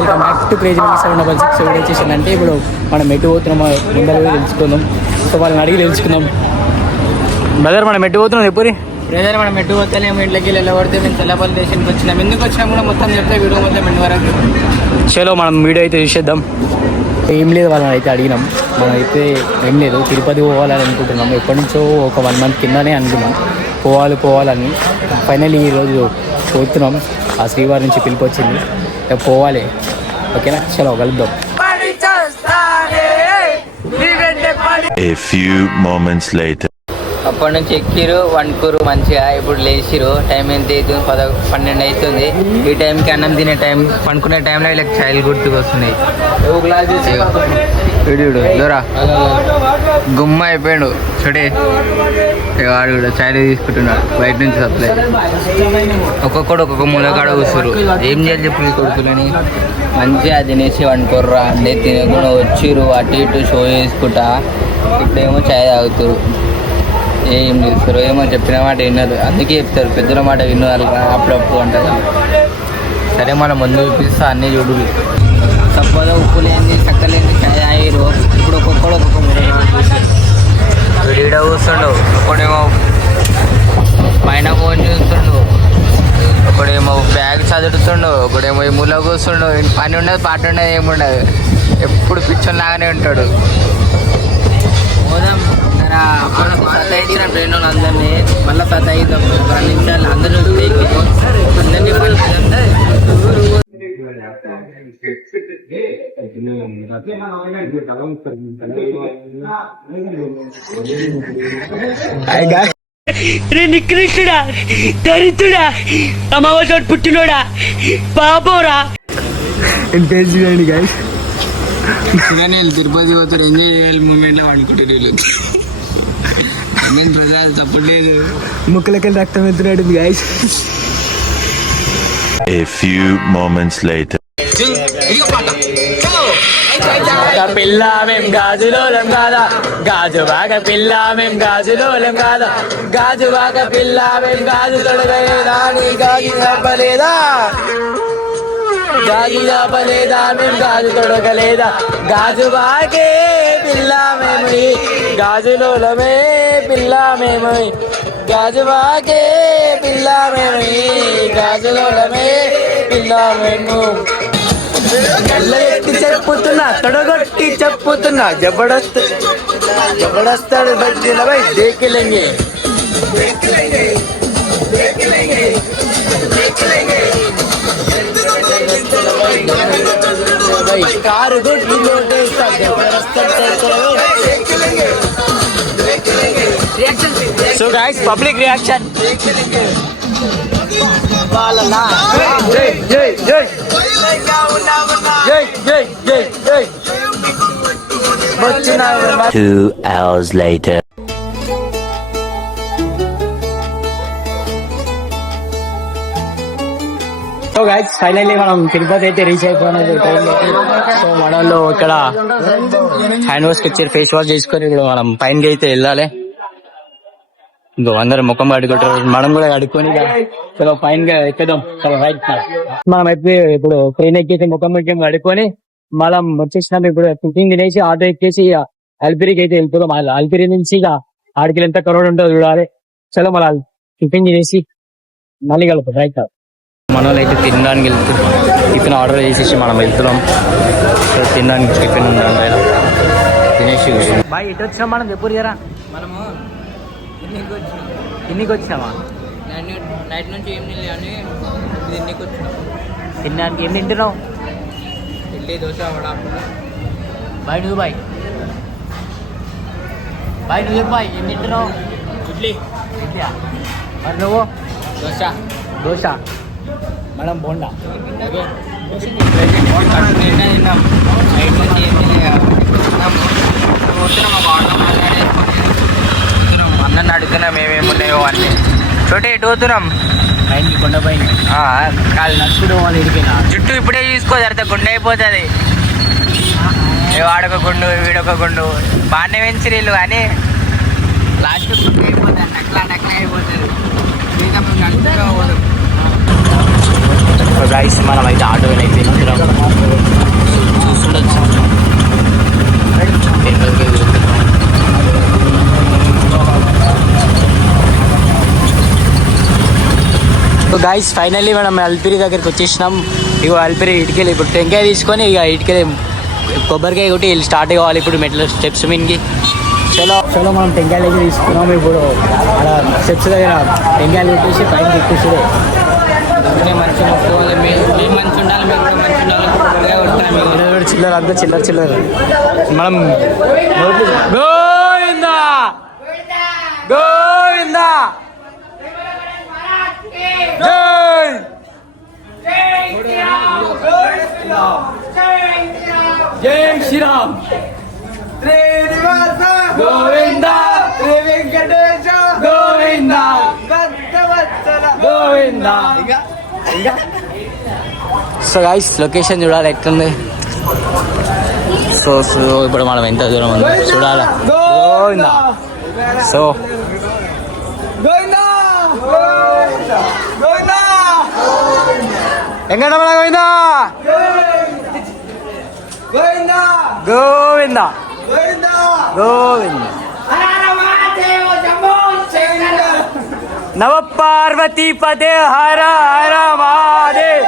Welcome back to crazy 766 video వచ్చేసింది. అంటే ఇప్పుడు మనం ఎటు పోతున్నామో ముందర తెలుసుకుందాం. సో వాళ్ళని అడిగి తెలుసుకుందాం. బ్రదర్ మనం ఎటు పోతున్నాం ఎప్పుడు బ్రదర్ మనం ఎటు పోతలేము, ఇంట్లోకి వెళ్ళబడితే మేము తెల్లపల్లి స్టేషన్కి వచ్చినాం. ఎందుకు వచ్చినా కూడా మొత్తం చెప్తే వీడియో మొత్తం ఇంటి వరకు. చలో మనం వీడియో అయితే చూసేద్దాం. ఏం లేదు వాళ్ళని అయితే అడిగినాం. మనం అయితే ఏం లేదు తిరుపతి పోవాలని అనుకుంటున్నాం. ఎప్పటి నుంచో ఒక 1 month కిందనే అనుకున్నాం పోవాలని. ఫైనల్లీ ఈరోజు పోతున్నాం. ఆ శ్రీవారి నుంచి పిలుపు వచ్చింది, పోవాలి. ఓకేనా, చలో కలుద్దాం. A few moments later. అప్పటి నుంచి ఎక్కిరు వండుకురు మంచిగా. ఇప్పుడు లేచిరు. టైం ఎంత అవుతుంది? 12 అవుతుంది. ఈ టైంకి అన్నం తినే టైం, పండుకునే టైంలో వీళ్ళకి చైల్డ్ గుర్తుకు వస్తున్నాయి. వీడు దూరా గుమ్మ అయిపోయాడు చూడే. వాడు కూడా చాయ్ తీసుకుంటున్నాడు బయట నుంచి సప్లై. ఒక్కొక్కడు ఒక్కొక్క మూలకాడ కూర్చురు. ఏం చేయాలి చెప్పు ఈ కొడుకులని. మంచిగా తినేసి వండుకోర్రా అంటే తినకుండా వచ్చిర్రు. అటు ఇటు షో చేసుకుంటా. ఇప్పుడేమో చాయ్ తాగుతారు. ఏం చేస్తారు ఏమో, చెప్పిన మాట విన్నారు. అందుకే చెప్తారు పెద్దల మాట విన్నారు అప్పుడప్పుడు అంటారు. సరే మనం ముందు చూపిస్తా అన్నీ చూడు. తప్పదో ఉప్పు లేని చక్కలేని చాయ్ అయ్యారు. ఇప్పుడు ఒక్కొక్కడు ఒక్కొక్క వీడ కూర్చుండు. ఒకడేమో పైన ఫోన్ చూస్తుండు, ఒకడేమో బ్యాగ్ చదువుతుండు, ఒకడేమో ఈ మూల కూర్చుండు. పని ఉండదు పాట ఉండదు ఏముండదు. ఎప్పుడు పిచ్చన్ లాగానే ఉంటాడు. పోదాం సతాయించిన ట్రైన్ అందరినీ మళ్ళీ సతాయిద్దాం. 2 నిమిషాలు అందరూ అందరినీ నికృష్టుడా, దరిద్రుడా, అమావాసోడు పుట్టినోడా, పాపోరా. తిరుపతి పోతారు. ఎంజాయ్ చేయాలి మూమెంట్లో అనుకుంటారు వీళ్ళు. ప్రజలు తప్పలేదు. ముక్కలకి రక్తం ఎత్తున్నాడు guys. A few moments later. పిల్ల మేం గాజులోలం కాదా, గాజు బాగా పిల్ల మేం గాజులోలం కాదా, గాజు బాగా పిల్ల మేం గాజు తొడగలేదా, నీ గాజు తప్పలేదా, గాజు తప్పలేదా, మేం గాజు తొడగలేదా, గాజు బాగే పిల్ల మేము గాజులోలమే పిల్ల మేము, గాజు బాగే పిల్ల మేము గాజులోలమే పిల్ల మేము. ఎత్తి చెప్పుతున్నా, తొడగొట్టి చెప్పుతున్నా, జబర్దస్తాడు బజ్జీల బై దేకిలేంగే. కారు గుడ్లు లోటేస్తా, సో గైస్ పబ్లిక్ రియాక్షన్. జై జై జై 2 hours later. So guys finally మనం తిరుపతి అయితే రీచ్ అయిపోయినది. సో మనలో ఇక్కడ హ్యాండ్ వాష్ వచ్చారు, ఫేస్ వాష్ చేసుకొని ఇప్పుడు మనం పైనకి అయితే వెళ్ళాలి. ఇంకో అందరు ముఖం కడుకుంటారు, మనం కూడా కడుక్కొని చలో పైన ఎక్కదాం. చలో రైట్. మనం అయితే ఇప్పుడు ట్రైన్ ఎక్కేసి ముఖం కడుక్కొని మనం వచ్చేసినాం. ఇప్పుడు టిఫిన్ తినేసి ఆటో ఎక్కేసి అల్పిరికి అయితే వెళ్ళిపోదాం. అల్పిరి నుంచి ఇక ఆడికి ఎంత కరోడ్ ఉంటుందో చూడాలి. చలో మళ్ళీ టిఫిన్ తినేసి మళ్ళీ కలుపుతాం. రైట్. మన వాళ్ళు అయితే తినడానికి వెళ్తున్నాం. టిఫిన్ ఆర్డర్ చేసేసి మనం వెళ్తున్నాం. తినడానికి టిఫిన్ ఉందంటే తినేసి బాయ్ ఇటు వచ్చినాం. మనం ఎప్పుడు చేరా మనము తిన్నికి వచ్చినామా? నైట్ నుంచి ఏం తినలే అని తిన్నికి వచ్చినాం. తినడానికి ఏం తింటున్నావు? ఇడ్లీ దోశ వడ. బాయ్ నువ్వు బాయ్ బాయ్ నువ్వు బాయ్ ఏం తింటున్నావు? ఇడ్లీ. ఇడ్లీయా? మరి నువ్వు? దోశ. దోశ. మనం బోండా. తిన్నాం. నైట్ నుంచి ఏం తినలే. అన్నని అడుగుతున్నాం ఏమేమున్నాయో అన్నీ. చోటే ఎటు పోతున్నాం? పైన కొండపై కాదు నడుచుకుంటూ వాళ్ళు ఇడికినా. జుట్టు ఇప్పుడే చూసుకో, జరిగితే గుండె అయిపోతుంది. వాడొక గుండు వీడొక గుండు బాగానే పెంచి వీళ్ళు, కానీ లాస్ట్ గుండె అయిపోతుంది. నక్లా అయిపోతుంది. గైస్ మనం అయితే ఆటో అయితే గాయస్ ఫైనల్లీ మనం అల్పిరి దగ్గరికి వచ్చేసినాం. ఇగో అల్పిరి ఇటుకెళ్ళి ఇప్పుడు టెంకాయ తీసుకొని ఇక ఇటుకెళ్ళి కొబ్బరికాయ కొట్టి వెళ్ళి స్టార్ట్ కావాలి ఇప్పుడు మెట్ల స్టెప్స్ మీన్కి. చలో చలో మనం టెంకాయలు అయితే తీసుకున్నాం. ఇప్పుడు అక్కడ స్టెప్స్ దగ్గర టెంకాయలు పెట్టేసి పైన తిప్పేసిడే మంచిగా ఒప్పుకోవాలి. మీరు మంచి ఉండాలి, మీరు కూడా మంచి ఉండాలి. చిల్లర అంతా చిల్లర చిల్లర మనం గోవిందా గోవిందా జై Shriram Govinda Venkatesha Govinda Govinda. So guys location చూడాలి ఎట్లుంది. సో సో ఇప్పుడు మనం ఎంత దూరం ఉంది చూడాలి. గోవిందా. సో వెంకటరమణ గోవిందా గోవిందా గోవిందా. నవ పార్వతీ పదే హర హర మహాదేవ్.